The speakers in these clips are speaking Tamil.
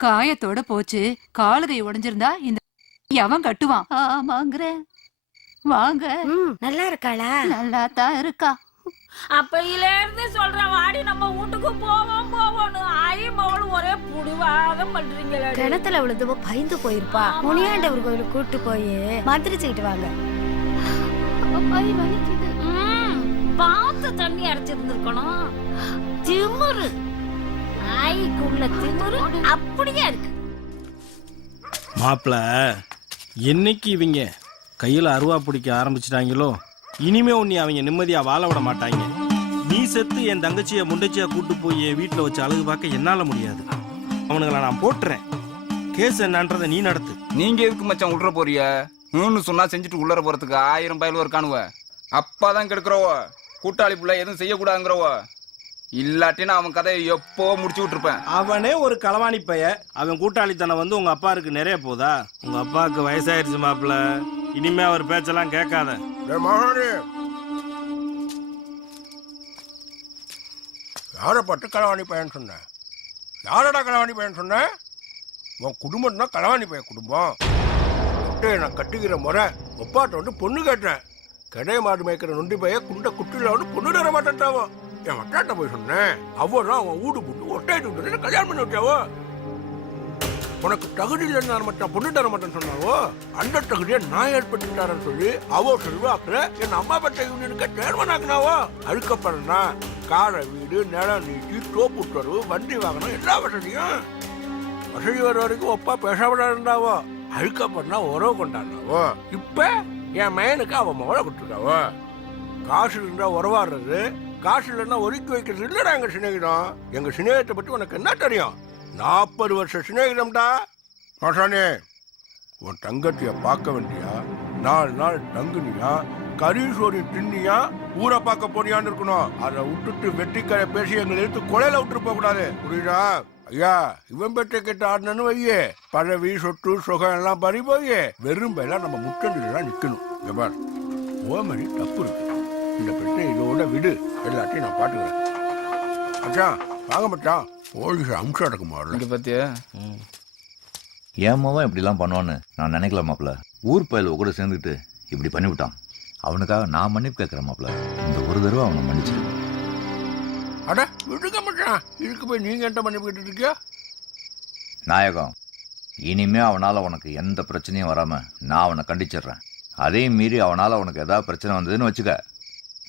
காயத்தோட போச்சு. காலு கை உடைஞ்சிருந்தா இந்த எவன் கட்டுவான். ஆமாங்கிற. வாங்க. நல்லா இருக்காளா? நல்லா தான் இருக்கா. அப்பையில இருந்து சொல்றேன் வாடி நம்ம வீட்டுக்கு போவோம் போவோம்னு. ஆயி மவளும் ஒரே புடிவாதம் பண்றீங்களே. கிணத்துல விழுந்தவோ பயந்து போயிருப்பா. முனியாண்டவர் கோயிலுக்கு கூட்டு போய் மந்திரிச்சுக்கிட்டு வாங்க. பார்த்து தண்ணி அரைச்சிருந்திருக்கணும். திமிரு ஆயிக்குள்ள திமிரு அப்படியே இருக்கு. மாப்பிள என்னைக்கு இவங்க கையில் அருவா பிடிக்க ஆரம்பிச்சிட்டாங்களோ இனிமே உன்னை அவங்க நிம்மதியா வாழ விட மாட்டாங்க. நீ செத்து என் தங்கச்சியை முண்டச்சியா கூட்டு போய் என் வீட்டில் வச்சு அழகு பார்க்க என்னால முடியாது. அவனுங்களை நான் போட்டுறேன். கேஸ் என்னன்றதை நீ நடத்து. நீங்க எதுக்கு மச்சான் உள்ள போறிய மூணு சொன்னா செஞ்சுட்டு உள்ளர போறதுக்கு ஆயிரம் பயல் இருக்கானுவ. அப்பாதான் கெடுக்கிறவோ. கூட்டாளி புள்ள எதுவும் செய்யக்கூடாதுங்கிறவோ. இல்லாட்டினா அவன் கதையை எப்போ முடிச்சு விட்டுருப்பேன். அவனே ஒரு களவாணி பைய. அவன் கூட்டாளித்தனம் வந்து உங்க அப்பாருக்கு நிறைய போதா? உங்க அப்பாவுக்கு வயசாயிருச்சு மாப்பிள இனிமே அவர் பேச்செல்லாம் கேட்காத. யாரை பட்டு களவாணி பையன் சொன்ன? யாரடா களவாணி பையன் சொன்ன? உன் குடும்பம் தான் களவாணி பையன் குடும்பம். நான் கட்டிக்கிற முறை ஒப்பாட்ட வந்து பொண்ணு கேட்டேன். கடை மாடு மேய்க்கிற நொண்டி பையன் குண்ட குட்டில வந்து பொண்ணு தர மாட்டேன்ட்டாவோ? என் வட்டாட்ட போய் சொன்னேன்? அவதான் அவன் வீடு புண்டு ஒட்டாயிட்டு விட்டு கல்யாணம் பண்ணி வச்சாவோ உனக்கு தகுதி இல்லைன்னு நான் மட்டும் பொண்ணு தர மாட்டேன்னு சொன்னாவோ? அந்த தகுதியை நான் ஏற்பட்டு தரேன்னு சொல்லி அவ செல்வாக்குல என் அம்மா பட்ட யூனியனுக்கு சேர்மன் ஆக்குனாவோ? அதுக்கப்புறம் தான் காரை வீடு நிலம் நீட்டி தோப்பு உத்தரவு வண்டி வாகனம் எல்லா வசதியும் வசதி வர வரைக்கும் ஒப்பா பேசாமடா இருந்தாவோ? அதுக்கப்புறம் தான் உறவு கொண்டாடினாவோ? இப்போ என் மயனுக்கு அவன் மகளை கொடுத்துருக்காவோ காசு இருந்தால் உறவாடுறது காசு இல்லைன்னா ஒதுக்கி வைக்கிறது இல்லடா எங்க சிநேகிதம். எங்க சிநேகத்தை பற்றி உனக்கு என்ன தெரியும்? நாற்பது வருஷ சிநேகிதம்டா. மாசானே உன் தங்கத்தையை பார்க்க வேண்டியா? நாலு நாள் தங்குனியா? கரீஸ்வரி தின்னியா? ஊரை பார்க்க போனியான்னு இருக்கணும். அதை விட்டுட்டு வெட்டிக்கரை பேசி எங்களை எடுத்து கொலையில விட்டுட்டு போக கூடாது. புரியுதா? ஐயா இவன் பெற்ற கிட்ட ஆடணும்னு வையே. பழவி சொத்து சுகம் எல்லாம் பறி போய் வெறும் நம்ம முட்டண்டிலாம் நிற்கணும் இங்க பார் ஓமணி தப்பு இருக்கு. இந்த பிரச்சனை இதோட விடு. எல்லாத்தையும் நான் பாத்துக்கிறேன். மச்சான் வாங்க மச்சான். போலீஸ் அம்சம் அடக்குமா இங்க பாத்தியா? என் இப்படிலாம் பண்ணுவான்னு நான் நினைக்கல மாப்ள ஊர் பயலுவ கூட சேர்ந்துக்கிட்டு இப்படி பண்ணிவிட்டான் அவனுக்காக நான் மன்னிப்பு கேட்குறேன் மாப்ள இந்த ஒரு தடவை அவனை மன்னிச்சிரு. அட விடுங்க மச்சான். இதுக்கு போய் நீங்க என்ன பண்ணி போயிட்டு இருக்கியா? நாயகம் இனிமே அவனால் உனக்கு எந்த பிரச்சனையும் வராமல் நான் அவனை கண்டிச்சிடுறேன். அதையும் மீறி அவனால் உனக்கு ஏதாவது பிரச்சனை வந்ததுன்னு வச்சுக்க.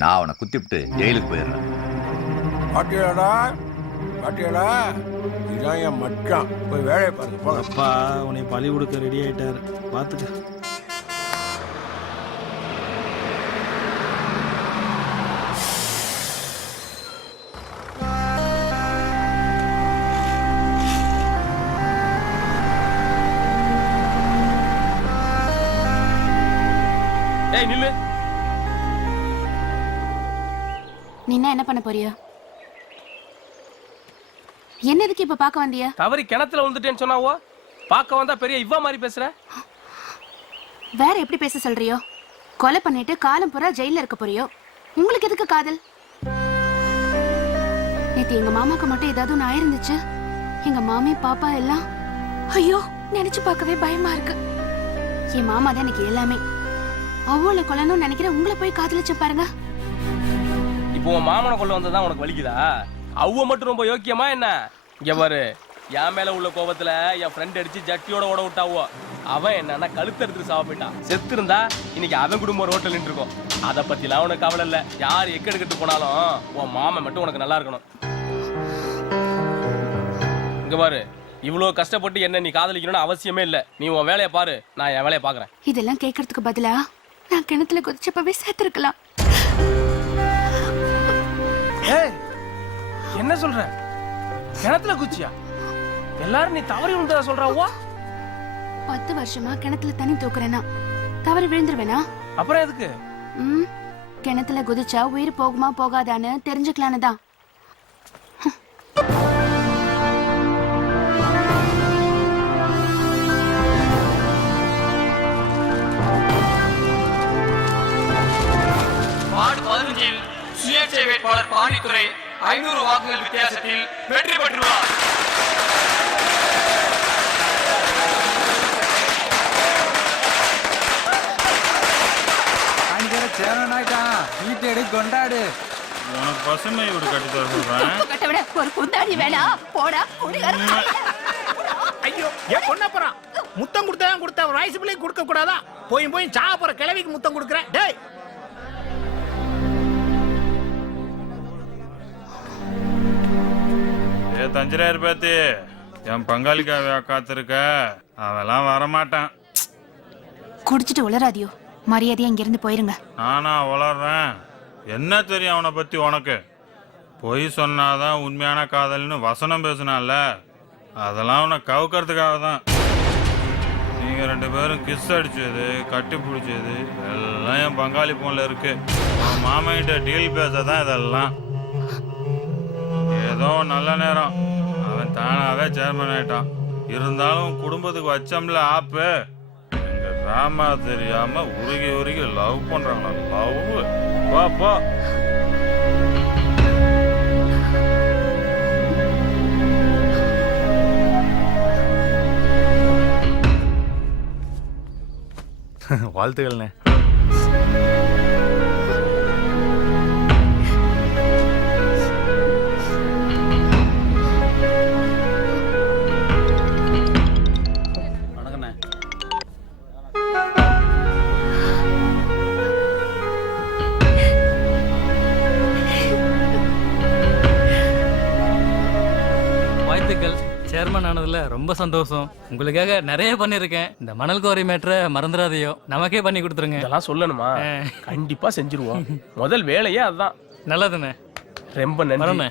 நான் அவனை குத்திவிட்டு ஜெயிலுக்கு போயிடுறேன். பாட்டியாடா பாட்டியாடா இதான் என் மச்சான். போய் வேலையை பாருங்க போங்க. அப்பா உன்னை பழி கொடுக்க ரெடி ஆயிட்டாரு. பாத்துக்க ஏய் நில்லு. நீ என்ன என்ன பண்ண போறியா? என்னதுக்கு இப்ப பார்க்க வந்தியா? தவறி கிணத்துல வந்துட்டேன்னு சொன்னாவோ? பார்க்க வந்தா பெரிய இவ்வா மாதிரி பேசுற? வேற எப்படி பேச சொல்றியோ? கொலை பண்ணிட்டு காலம் பூரா ஜெயில இருக்க போறியோ? உங்களுக்கு எதுக்கு காதல்? நேத்து எங்க மாமாக்கு மட்டும் ஏதாவது ஒண்ணு ஆயிருந்துச்சு. எங்க மாமி பாப்பா எல்லாம் ஐயோ நினைச்சு பார்க்கவே பயமா இருக்கு. என் மாமா தான் எனக்கு எல்லாமே. அவ்வளவு கொல்லணும்னு நினைக்கிற உங்களை போய் காதலிச்சு பாருங்க. இப்போ உன் மாமனை கொள்ள வந்ததான் உனக்கு வலிக்குதா? அவ்வ மட்டும் ரொம்ப யோக்கியமா என்ன? இங்க பாரு என் மேல உள்ள கோபத்துல என் ஃப்ரெண்ட் அடிச்சு ஜட்டியோட ஓட விட்டாவோ அவன் என்னன்னா கழுத்து எடுத்துட்டு சாவ போயிட்டான் செத்து இருந்தா இன்னைக்கு அவன் குடும்பம் ரோட்டில் நின்றுருக்கோம் அதை பத்திலாம் உனக்கு கவலை இல்ல. யார் எக்கெடுக்கிட்டு போனாலும் உன் மாமன் மட்டும் உனக்கு நல்லா இருக்கணும். இங்க பாரு இவ்வளவு கஷ்டப்பட்டு என்ன நீ காதலிக்கணும்னு அவசியமே இல்ல. நீ உன் வேலையை பாரு நான் என் வேலையை பாக்குறேன் இதெல்லாம் கேட்கறதுக்கு பதிலா? நான் கிணத்துல குதிச்சப்பவே சேர்த்திருக்கலாம். ஏய் என்ன சொல்ற? கிணத்துல குச்சியா? எல்லாரும் நீ தவறி விழுந்ததா சொல்றாவோ பத்து வருஷமா கிணத்துல தண்ணி தூக்குறேனா தவறி விழுந்துருவேனா? அப்புறம் எதுக்கு? ம் கிணத்துல குதிச்சா உயிர் போகுமா போகாதான்னு தெரிஞ்சுக்கலான்னு தான். ஒற்றை வேட்பாளர் பாண்டித்துறை ஐநூறு வாக்குகள் வித்தியாசத்தில் வெற்றி பெற்றுள்ளார். கொண்டாடு. உனக்கு பசுமை ஒரு குந்தாடி வேணா. போடா ஐயோ ஏன் பொண்ண போறான் முத்தம் கொடுத்தா கொடுத்தா ஒரு வயசு பிள்ளைக்கு கொடுக்க கூடாதா போய் போய் சாப்பிட்ற கிளவிக்கு முத்தம் கொடுக்குறேன். டேய் ஏ தஞ்சிராயர் பேத்தி என் பங்காளிக்காக காத்திருக்க. அவெல்லாம் வரமாட்டான். குடிச்சிட்டு உளராதியோ மரியாதையா இங்கிருந்து போயிருங்க. நானா வளர்றேன் என்ன தெரியும் அவனை பத்தி உனக்கு? பொய் சொன்னாதான் உண்மையான காதல்னு வசனம் பேசுனால அதெல்லாம் அவனை கவுக்கிறதுக்காக தான். நீங்க ரெண்டு பேரும் கிஸ் அடிச்சது கட்டி பிடிச்சது எல்லாம் என் பங்காளி போன்ல இருக்கு. அவன் மாமன்கிட்ட டீல் பேச தான் இதெல்லாம். ஏதோ நல்ல நேரம். அவன் தானாவே சேர்மன் ஆயிட்டான். இருந்தாலும் குடும்பத்துக்கு வச்சோம்ல ஆப்பு. எங்க ராமா தெரியாம உருகி உருகி லவ் பண்றாங்களா? லவ் போ போ. வாழ்த்துக்கள்ண்ணே. சேர்மன் ஆனதுல ரொம்ப சந்தோஷம். உங்களுக்காக நிறைய பண்ணியிருக்கேன். இந்த மணல் கோரி மேட்ரை மறந்துடாதையோ நமக்கே பண்ணி கொடுத்துருங்க. இதெல்லாம் சொல்லணுமா. கண்டிப்பா செஞ்சிருவோம். முதல் வேலையே அதுதான். நல்லதுண்ணே. ரொம்ப நன்றி.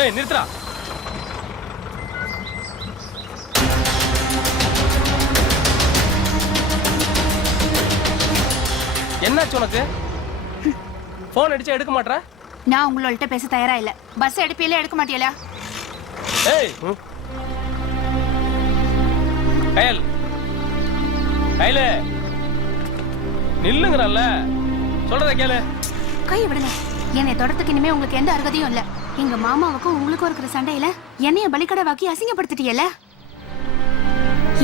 ஏய் நிறுத்துடா. என்னாச்சு உனக்கு? போன் அடிச்சா எடுக்க மாட்ற? நான் உங்கள்ட்ட பேச தயாரா இல்ல. பஸ் எடுப்பீல எடுக்க மாட்டியலா? ஏய் கயல். கயல. நில்லுங்கறல்ல. சொல்றத கேளு. கையை விடுங்க. என்னை தொடத்துக்கு இனிமே உங்களுக்கு எந்த அருகதையும் இல்ல. எங்க மாமாவுக்கும் உங்களுக்கும் இருக்கிற சண்டையில என்னைய பலிக்கடை வாக்கி அசிங்கப்படுத்திட்டியல?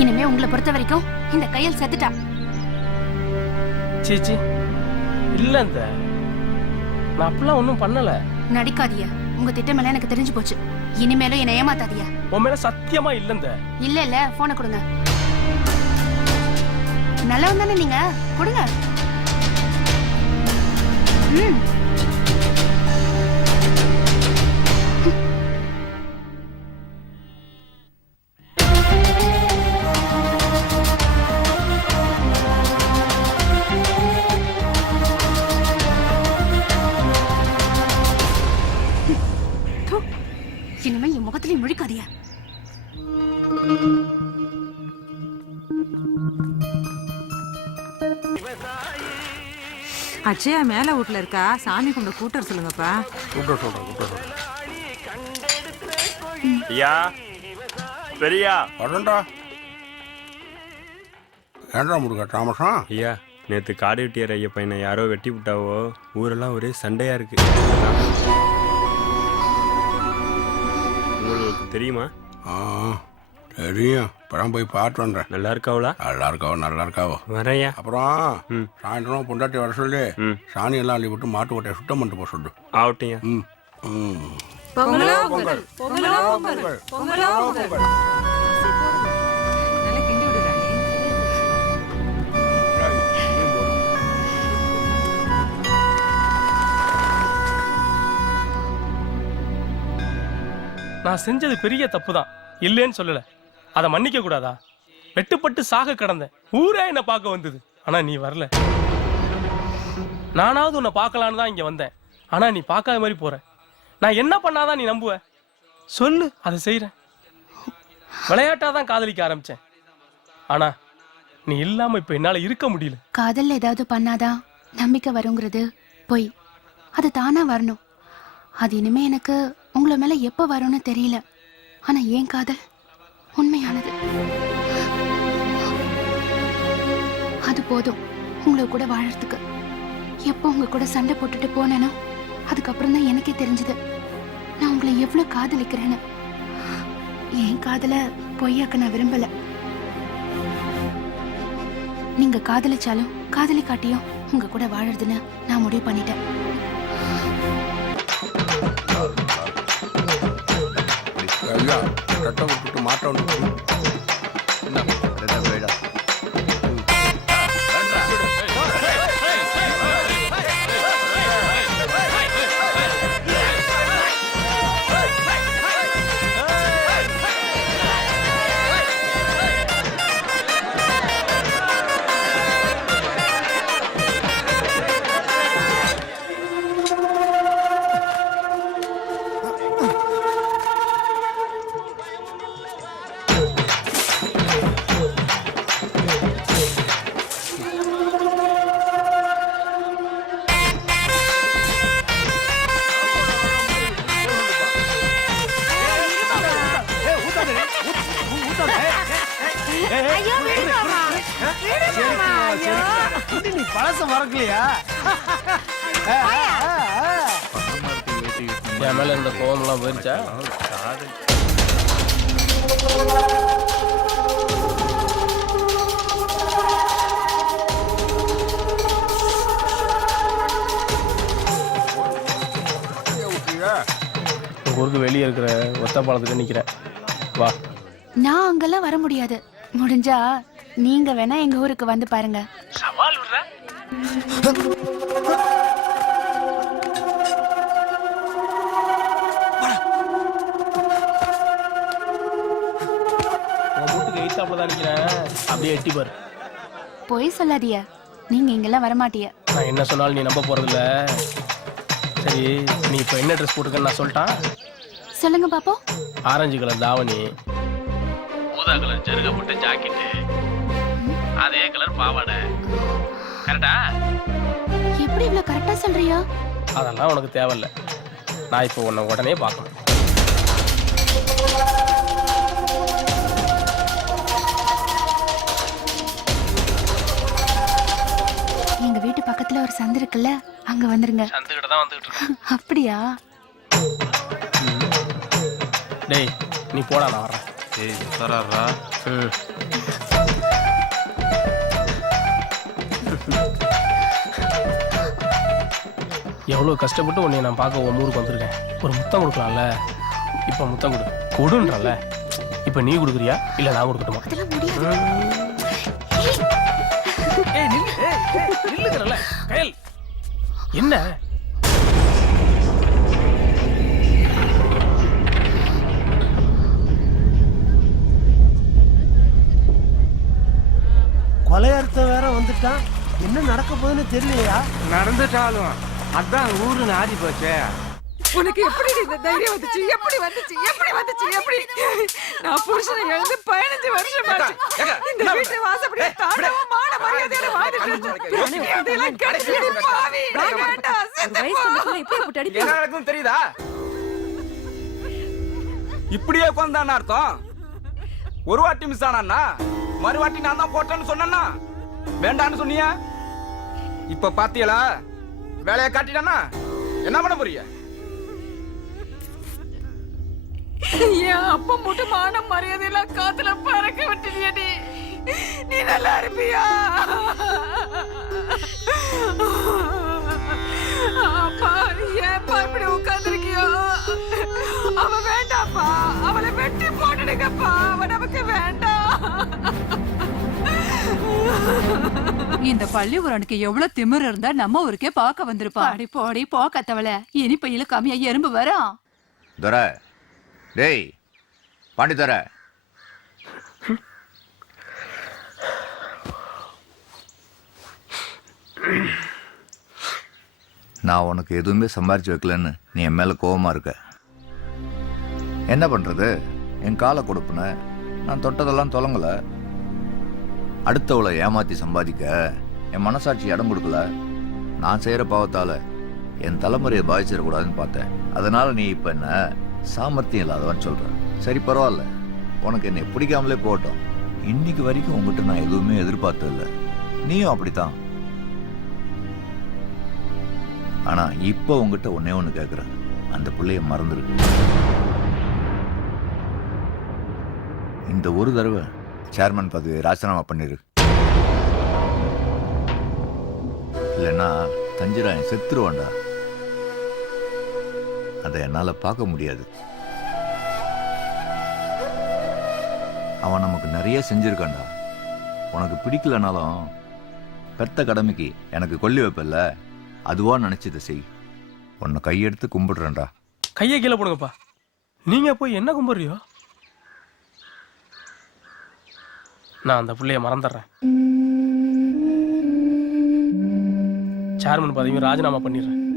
இனிமே உங்களை பொறுத்த வரைக்கும் இந்த கையில் செத்துட்டா. சீச்சி. இல்ல இந்த நான் அப்படிலாம் ஒன்றும் பண்ணல. நடிக்காதீய உங்க திட்டமெல்லாம் எனக்கு தெரிஞ்சு போச்சு. இனிமேலும் என்னை ஏமாத்தாதீய உன் மேல சத்தியமா இல்ல இந்த இல்ல இல்ல போனை கொடுங்க. நல்லவன் தானே நீங்க கொடுங்க. ம். அச்சயா மேல வீட்ல இருக்கா? சாமி கும்பிட கூட்டர் சொல்லுங்கப்பா. கூப்பிட சொல்றேன் கூப்பிட சொல்றேன். ஐயா பெரியா. வரேன்டா. ஏன்டா முருகா தாமசம்? ஐயா நேத்து காடு வெட்டியார் ஐயா பையனை யாரோ வெட்டி விட்டாவோ ஊரெல்லாம் ஒரே சண்டையா இருக்கு. உங்களுக்கு தெரியுமா? ஆ. தெரியும். இப்பதான் போய் பார்த்து வந்தேன். நல்லா இருக்காவளா நல்லா இருக்காவோ நல்லா இருக்காவோ வரையா? அப்புறம் ம். சாயந்தரம் பொண்டாட்டி வர சொல்லி. சாணி எல்லாம் அள்ளி விட்டு மாட்டு ஓட்டையை சுத்தம் பண்ணிட்டு போக சொல்லு. ஆகட்டையா ம். ம். பொங்கலோ பொங்கல். பொங்கலோ. நான் செஞ்சது பெரிய தப்பு தான் இல்லைன்னு சொல்லல. அதை மன்னிக்க கூடாதா? வெட்டுப்பட்டு சாக கிடந்தேன். ஊரே என்னை பார்க்க வந்தது. ஆனா நீ வரல. நானாவது உன்னை பார்க்கலான்னு தான் இங்க வந்தேன். ஆனா நீ பார்க்காத மாதிரி போற. நான் என்ன பண்ணாதான் நீ நம்புவ? சொல்லு அதை செய்கிறேன் விளையாட்டா தான் காதலிக்க ஆரம்பிச்சேன். ஆனா நீ இல்லாமல் இப்போ என்னால் இருக்க முடியல. காதல்ல ஏதாவது பண்ணாதான் நம்பிக்கை வருங்கிறது. பொய் அது தானா வரணும். அது இனிமே எனக்கு உங்களை மேல எப்ப வரும்னு தெரியல. ஆனா ஏன் காதல்? உண்மையானது. அது போதும். உங்களை கூட வாழறதுக்கு. எப்போ உங்க கூட சண்டை போட்டுட்டு போனேனோ அதுக்கப்புறம் தான் எனக்கே தெரிஞ்சது. நான் உங்களை எவ்வளவு காதலிக்கிறேன்னு. என் காதல பொய்யாக்க நான் விரும்பல. நீங்க காதலிச்சாலும் காதலிக்காட்டியும் உங்க கூட வாழறதுன்னு நான் முடிவு பண்ணிட்டேன். கட்டை உங்க ஊருக்கு வெளியே இருக்கிற ஒத்த பாலத்துக்கு நிக்கிறேன். வா. நான் அங்கெல்லாம் வர முடியாது. முடிஞ்சா நீங்க வேணா எங்க ஊருக்கு வந்து பாருங்க. உன் வீட்டுக்கு எயித்தாப்புல தான் நிக்கிறேன் அப்படியே எட்டி பாரு. பொய் சொல்லாதிய நீங்க இங்கெல்லாம் வரமாட்டிய நான் என்ன சொன்னாலும் நீ நம்ப போறதில்ல. சரி நீ இப்போ என்ன ட்ரெஸ் போட்டுக்கன்னு நான் சொல்லிட்டான். சொல்லுங்க பாப்போம். ஆரஞ்சு கலர் தாவணி. ஊதா கலர் ஜருகப்பட்ட ஜாக்கெட்டு அதே கலர் பாவாடை. கரெக்டா எப்படி இவ்வளவு கரெக்டா சொல்றியா? அதெல்லாம் உனக்கு தேவையில்ல. நான் இப்போ உன்னை உடனே பார்க்கணும். பக்கத்துல ஒரு சந்து இருக்குல்ல அங்க வந்துருங்க. சந்துக்கிட்ட தான் வந்துகிட்டு இருக்கேன் அப்படியா? டேய் நீ போடா நான் வரேன் ஏய் ம். எவ்வளோ கஷ்டப்பட்டு உன்னை நான் பார்க்க உன் ஊருக்கு வந்திருக்கேன். ஒரு முத்தம் கொடுக்கலாம்ல? இப்போ முத்தம் கொடு. கொடுன்றல இப்போ நீ கொடுக்குறியா? இல்லை நான் கொடுக்கட்டுமா? நில்லுங்கறல கயல். என்ன? கொலையறுத்த வேற வந்துட்டான் என்ன நடக்க போகுதுன்னு தெரியலையா? நடந்துட்டாலும் அதான் ஊரு நாடி போச்சே உனக்கு எப்படி இந்த தைரியம் வந்துச்சு? எப்படி வந்துச்சு? எப்படி வந்துச்சு? எப்படி? நான் புருஷனை எழுந்து பதினஞ்சு வருஷம் ஆச்சு. இந்த வீட்டு வாசப்படி தாண்டவம் மான வாழ்ந்துட்டு இருந்தேன். இதெல்லாம் கெடுத்துட்டு பாவி. வேண்டாம், செத்து போ. என்ன நடக்கும் தெரியுதா? இப்படியே உட்காந்தான அர்த்தம்? ஒரு வாட்டி மிஸ் ஆனான்னா மறுவாட்டி நான் தான் போட்டேன்னு சொன்னேன்னா? வேண்டான்னு சொன்னியா? இப்ப பாத்தியலா? வேலையை காட்டிட்டானா? என்ன பண்ண போறீங்க? என் அப்பா மட்டும் மான மரியாதையெல்லாம் காத்துல பறக்க விட்டுறியா நீ? நல்லா இருப்பியா? அப்பா ஏன்பா இப்படி உட்கார்ந்துருக்கியோ? அவ வேண்டாப்பா. அவளை வெட்டி போட்டுடுங்கப்பா. அவ நமக்கு வேண்டாம். இந்த பள்ளிக்கூடனுக்கு எவ்வளவு திமிரு இருந்தா நம்ம ஊருக்கே பார்க்க வந்திருப்பா அடி போடி போ கத்தவள. இனிப்ப இழுக்காமையா எறும்பு வரும். துரை டேய் பாண்டித்தர நான் உனக்கு எதுவுமே சம்பாரிச்சு வைக்கலன்னு நீ என் மேலே கோபமாக இருக்க. என்ன பண்ணுறது என் காலை கொடுப்புன. நான் தொட்டதெல்லாம் தொலங்கலை. அடுத்தவளை ஏமாத்தி சம்பாதிக்க என் மனசாட்சி இடம் கொடுக்கல. நான் செய்கிற பாவத்தால் என் தலைமுறையை பாதிச்சிடக்கூடாதுன்னு பார்த்தேன். அதனால் நீ இப்போ என்ன? சாமர்த்தியம் இல்லாதவன்னு சொல்கிறேன் சரி பரவாயில்ல. உனக்கு என்னை பிடிக்காமலே போகட்டும். இன்னைக்கு வரைக்கும் உங்ககிட்ட நான் எதுவுமே எதிர்பார்த்ததில்லை. நீயும் அப்படித்தான். ஆனா இப்போ உங்ககிட்ட ஒன்னே ஒன்று கேட்குறேன் அந்த பிள்ளைய மறந்துரு. இந்த ஒரு தடவை சேர்மன் பதவி ராஜினாமா பண்ணிரு. இல்லைன்னா தஞ்சிராயன் செத்துருவான்டா. அதை என்னால் பார்க்க முடியாது. அவன் நமக்கு நிறைய செஞ்சுருக்கான்டா. உனக்கு பிடிக்கலனாலும் பெத்த கடமைக்கு எனக்கு கொல்லி வைப்பல்ல. அதுவா நினைச்சதை செய். உன்னை கையெடுத்து கும்பிடுறேன்டா. கையை கீழே போடுங்கப்பா. நீங்கள் போய் என்ன கும்பிட்றியோ? நான் அந்த பிள்ளைய மறந்துடுறேன். சேர்மன் பதவியும் ராஜினாமா பண்ணிடுறேன்.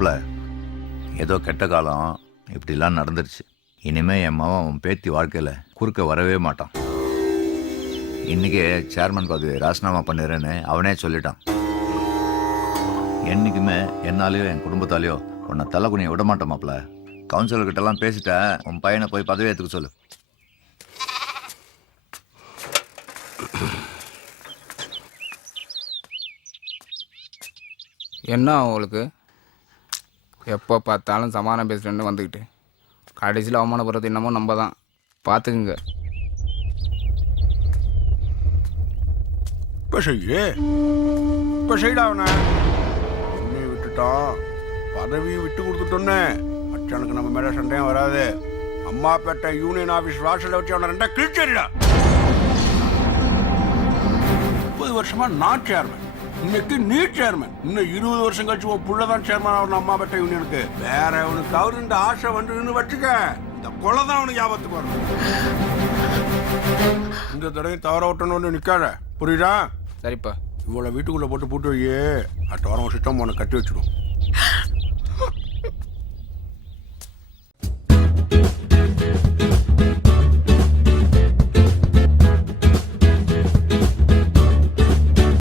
மாப்பிள்ள ஏதோ கெட்ட காலம் இப்படிலாம் நடந்துருச்சு. இனிமே என் மகன் அவன் பேத்தி வாழ்க்கையில் குறுக்க வரவே மாட்டான். இன்னைக்கே சேர்மன் பதவி ராஜினாமா பண்ணிடுறேன்னு அவனே சொல்லிட்டான். என்றைக்குமே என்னாலேயோ என் குடும்பத்தாலேயோ உன்னை தலைக்குனியை விட மாட்டேன் மாப்பிள்ள கவுன்சிலர்கிட்டலாம் பேசிட்டேன் உன் பையனை போய் பதவி ஏற்றுக்க சொல்லு. என்ன அவங்களுக்கு எப்போ பார்த்தாலும் சமாதானம் பேசுகிறேன்னு வந்துக்கிட்டு கடைசியில் அவமானப்படுறது என்னமோ நம்ம தான் பார்த்துக்குங்க. இப்போ செய்யு இப்போ செய்டா அவனை. உன்னை விட்டுட்டோம் பதவியும் விட்டு கொடுத்துட்டோன்னு மச்சானுக்கு நம்ம மேலே சண்டையும் வராது. அம்மாப்பேட்டை யூனியன் ஆஃபீஸ் வாசலில் வச்சு அவனை ரெண்டா கிழிச்சறிடா முப்பது வருஷமா நான் சேர்மன் இன்னைக்கு நீ சேர்மன் இன்னும் இருபது வருஷம் கழிச்சு உன் புள்ள தான் சேர்மன் ஆகணும் அம்மாப்பேட்டை யூனியனுக்கு வேற அவனுக்கு அவரு இந்த ஆசை வந்துன்னு வச்சுக்க. இந்த கொலை தான் அவனுக்கு ஞாபகத்துக்கு வரணும் இந்த தடவையும் தவற விட்டணும்னு நிக்காத. புரியுதா? சரிப்பா. இவ்வளோ வீட்டுக்குள்ளே போட்டு பூட்டு வையே. அடுத்த வாரம் சுத்தம் உனக்கு கட்டி வச்சிடும்.